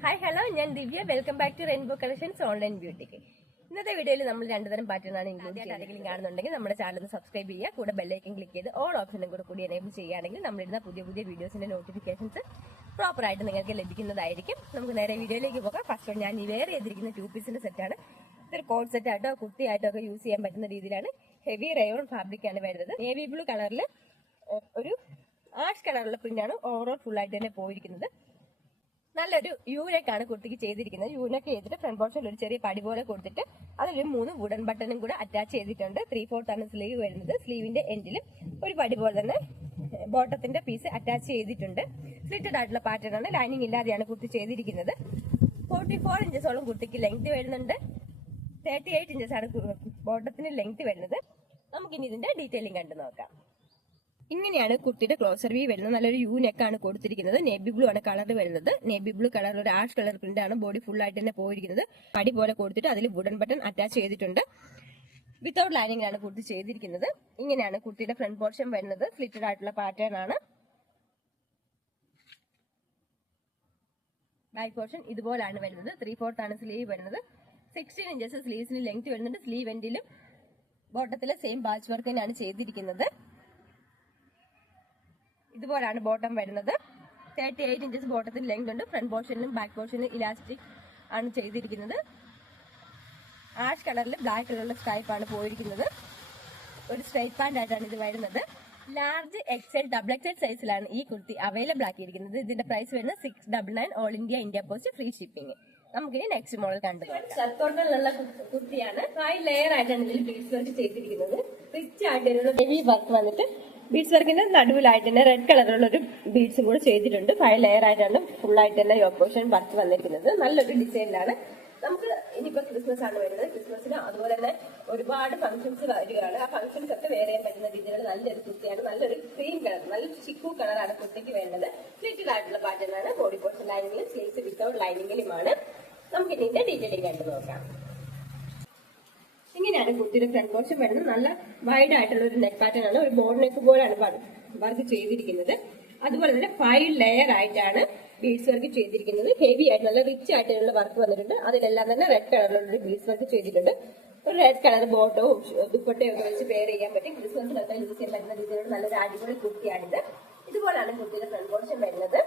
Hi hello, ഞാൻ Divya. Welcome back to Rainbow Collections online boutique. ഇന്നത്തെ വീഡിയോയിൽ നമ്മൾ രണ്ടുതരം പാറ്റേണാണ് ഇൻക്ലൂഡ് ചെയ്യുന്നത്. ആരെങ്കിലും കാണുന്നുണ്ടെങ്കിൽ നമ്മുടെ ചാനൽ ഒന്ന് സബ്സ്ക്രൈബ് ചെയ്യുക. കൂടെ ബെല്ലൈക്കൻ ക്ലിക്ക് ചെയ്ത് ഓൾ ഓപ്ഷനും കൂടി എനേബിൾ ചെയ്യുകയാണെങ്കിൽ നമ്മളിടുന്ന പുതിയ വീഡിയോസിന്റെ നോട്ടിഫിക്കേഷൻസ് പ്രോപ്പറായിട്ട് നിങ്ങൾക്ക് ലഭിക്കുന്നതായിരിക്കും. നമുക്ക് നേരെ വീഡിയോയിലേക്ക് പോകാം. ഫസ്റ്റ് ഞാൻ ഈ വെയർ ചെയ്തിരിക്കുന്ന 2 പീസിന്റെ സെറ്റാണ്. ഇതൊരു കോട്ട് സെറ്റ് ആയിട്ടോ കുർത്തിയായിട്ടോ ഒക്കെ യൂസ് ചെയ്യാൻ പറ്റുന്ന രീതിയിലാണ്. ഹെവി റയോൺ ഫാബ്രിക് ആണ് വരുന്നത്. നേവി ബ്ലൂ കളറിൽ ഒരു ആഷ് കളറുള്ള പ്രിന്റാണ് ഓവറോൾ ഫുൾ ആയിട്ട് തന്നെ പോയിരിക്കുന്നത്. നല്ലൊരു യൂനെക്കാണ് കുർത്തിക്ക് ചെയ്തിരിക്കുന്നത്. യൂനെക്ക് ചെയ്തിട്ട് ഫ്രണ്ട് പോർഷനിൽ ഒരു ചെറിയ പടി പോലെ കൊടുത്തിട്ട് അതിൽ 3 വുഡൻ ബട്ടണും കൂടെ അറ്റാച്ച് ചെയ്തിട്ടുണ്ട്. 3/4 ആണ് സ്ലീവ് വരുന്നത്. സ്ലീവിന്റെ എൻഡിൽ ഒരു പടി പോലെ തന്നെ ബോട്ടത്തിന്റെ പീസ് അറ്റാച്ച് ചെയ്തിട്ടുണ്ട്. സ്ലിറ്റഡ് ആയിട്ടുള്ള പാറ്റേൺ ആണ്. ലൈനിങ് ഇല്ലാതെയാണ് കുർത്തി ചെയ്തിരിക്കുന്നത്. 44 ഇഞ്ചസോളം കുർത്തിക്ക് ലെങ്ത് വരുന്നുണ്ട്. 38 ഇഞ്ചസാണ് ബോട്ടത്തിന് ലെങ്ത് വരുന്നത്. നമുക്കിനി ഇതിന്റെ ഡീറ്റെയിലിംഗ് കണ്ടു നോക്കാം. ഇങ്ങനെയാണ് കുർത്തിയുടെ ക്ലോസർ വ്യൂ വരുന്നത്. നല്ലൊരു യു നെക്കാണ് കൊടുത്തിരിക്കുന്നത്. നേവി ബ്ലൂ ആണ് കളർ വരുന്നത്. നേവി ബ്ലൂ കളർ ഒരു ആഷ് കളർ പ്രിന്റ് ആണ്. ബോഡി ഫുൾ ആയിട്ട് തന്നെ പോയിരിക്കുന്നത്. പടി പോലെ കൊടുത്തിട്ട് അതിൽ വുഡൻ ബട്ടൺ അറ്റാച്ച് ചെയ്തിട്ടുണ്ട്. വിത്തൗട്ട് ലൈനിങ്ങിലാണ് കുർത്തി ചെയ്തിരിക്കുന്നത്. ഇങ്ങനെയാണ് കുർത്തിയുടെ ഫ്രണ്ട് പോർഷൻ വരുന്നത്. സ്ലിറ്റഡ് ആയിട്ടുള്ള പാറ്റേൺ ആണ്. ബാക്ക് പോർഷൻ ഇതുപോലാണ് വരുന്നത്. 3/4 ആണ് സ്ലീവ് വരുന്നത്. 16 ഇഞ്ചസ് സ്ലീവ്സിന് ലെങ്ത് വരുന്നുണ്ട്. സ്ലീവ് എൻഡിലും ബോട്ടത്തിലെ സെയിം ബാച്ച് വർക്ക് തന്നെയാണ് ചെയ്തിരിക്കുന്നത്. ഇതുപോലാണ് ബോട്ടം വരുന്നത്. 38 ഇഞ്ചസ് ബോട്ടത്തിന് ലെങ്ത് ഉണ്ട്. ഫ്രണ്ട് പോർഷനിലും ബാക്ക് പോർഷനിലും ഇലാസ്റ്റിക് ആണ് ചെയ്തിരിക്കുന്നത്. ആഷ് കളറിൽ ബ്ലാക്ക് കളറിലുള്ള സ്ട്രൈപ്പ് ആണ് പോയിരിക്കുന്നത്. ഒരു സ്ട്രൈറ്റ് പാന്റ് ആയിട്ടാണ് ഇത് വരുന്നത്. ലാർജ് എക്സൽ ഡബിൾ എക്സൽ സൈസിലാണ് ഈ കുർത്തി അവൈലബിൾ ആക്കിയിരിക്കുന്നത്. ഇതിന്റെ പ്രൈസ് വരുന്നത് 699. All India post free shipping. നമുക്കിനി നെക്സ്റ്റ് മോഡൽ കണ്ടു. ഷർട്ടോട്ടിലുള്ള കുർത്തിയാണ്. 5 ലെയർ ആയിട്ടാണ് ഇതിൽ ബീഡ്സ് വർക്ക് ചെയ്തിരിക്കുന്നത്. റിച്ച് ആയിട്ട് ഹെവി വർക്ക് വന്നിട്ട് ബീഡ്സ് വർക്കിന്റെ നടുവിലായിട്ട് തന്നെ റെഡ് കളറുള്ള ഒരു ബീഡ്സും കൂടെ ചെയ്തിട്ടുണ്ട്. 5 ലെയർ ആയിട്ടാണ് ഫുൾ ആയിട്ട് തന്നെ യോക്ക് പോർഷൻ വർക്ക് വന്നിരിക്കുന്നത്. നല്ലൊരു ഡിസൈനിലാണ്. നമുക്ക് ഇനിയിപ്പോ ക്രിസ്മസ് ആണ് വരുന്നത്. ക്രിസ്മസിന് അതുപോലെ തന്നെ ഒരുപാട് ഫംഗ്ഷൻസ് വരികയാണ്. ആ ഫംഗ്ഷൻസ് ഒക്കെ വേറെ ചെയ്യാൻ പറ്റുന്ന രീതിയിലുള്ള നല്ലൊരു കുർത്തിയാണ്. നല്ലൊരു ക്രീം കളർ, നല്ലൊരു ചിക്കു കളറാണ് കുർത്തിക്ക് വേണ്ടത്. സ്ലിറ്റഡ് ആയിട്ടുള്ള പാറ്റേൺ ആണ്. ബോഡി പോർഷൻ ലൈനിങ്ങിലും സ്ലീവ്സ് വിത്തൗട്ട് ലൈനിങ്ങിലുമാണ്. നമുക്ക് ഇതിന്റെ ഡീറ്റെയിലിംഗ് കണ്ടു നോക്കാം. ഇങ്ങനെയാണ് കുർത്തിയുടെ ഫ്രണ്ട് പോർഷൻ വരുന്നത്. നല്ല വൈഡ് ആയിട്ടുള്ള ഒരു നെക്ക് പാറ്റേൺ ആണ്. ഒരു ബോർഡ് നെക്ക് പോലെയാണ് വർക്ക് ചെയ്തിരിക്കുന്നത്. അതുപോലെ തന്നെ 5 ലെയർ ആയിട്ടാണ് ബീഡ്സ് വർക്ക് ചെയ്തിരിക്കുന്നത്. ഹെവി ആയിട്ട് നല്ല റിച്ച് ആയിട്ടുള്ള വർക്ക് വന്നിട്ടുണ്ട്. അതിലെല്ലാം തന്നെ റെഡ് കളറിലുള്ള ബീഡ്സ് വർക്ക് ചെയ്തിട്ടുണ്ട്. ഒരു റെഡ് കളർ ബോട്ടോ ദുപ്പട്ടയോ ഒക്കെ വെച്ച് പെയർ ചെയ്യാൻ പറ്റും. ക്രിസ്മസിനൊക്കെ യൂസ് ചെയ്യാൻ പറ്റുന്ന രീതിയിലുള്ള നല്ലൊരു അടിപൊളി കുർത്തിയാണിത്. ഇതുപോലാണ് കുർത്തിയുടെ ഫ്രണ്ട് പോർഷൻ വരുന്നത്.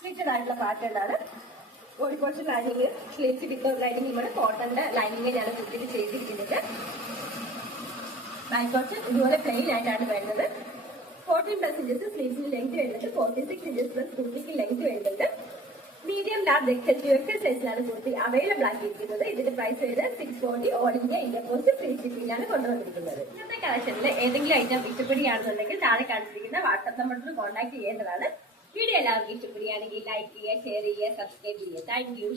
സ്ലിറ്റഡ് ആയിട്ടുള്ള പാറ്റേൺ ആണ്. Body portion lining sleeves without ലൈനിങ്ങുമാണ്. കോട്ടന്റെ ലൈനിങ്ങിനാണ് കുർത്തിക്ക് ചെയ്തിരിക്കുന്നത്. ബാക്ക് പോർഷൻ ഇതുപോലെ പ്ലെയിൻ ആയിട്ടാണ് വരുന്നത്. 14+ ഇഞ്ചസ് സ്ലീവ്സിന് ലെങ്ത് വരുന്നുണ്ട്. 46 ഇഞ്ചസ് പ്ലസ് കുർത്തിക്ക് ലെങ്ത് വരുന്നുണ്ട്. മീഡിയം ലാർജ് എക്സൽ സൈസിലാണ് കുർത്തി അവൈലബിൾ ആക്കിയിരിക്കുന്നത്. ഇതിന്റെ പ്രൈസ് വരുന്നത് 640. ഓൾ ഇന്ത്യ പോസ്റ്റ് ഫ്രീ ഷിപ്പിംഗാണ് കൊണ്ടുവന്നിരിക്കുന്നത്. ഇന്നത്തെ കളക്ഷനിൽ ഏതെങ്കിലും ഐറ്റം ഇഷ്ടപ്പെടുകയാണെന്നുണ്ടെങ്കിൽ താഴെ കാണിച്ചിരിക്കുന്ന വാട്സ്ആപ്പ് നമ്പറിൽ കോൺടാക്ട് ചെയ്യേണ്ടതാണ്. വീഡിയോ എല്ലാവർക്കും ഇഷ്ടപ്പെടുകയാണെങ്കിൽ ലൈക്ക് ചെയ്യുക, ഷെയർ ചെയ്യുക, സബ്സ്ക്രൈബ് ചെയ്യുക. Thank you.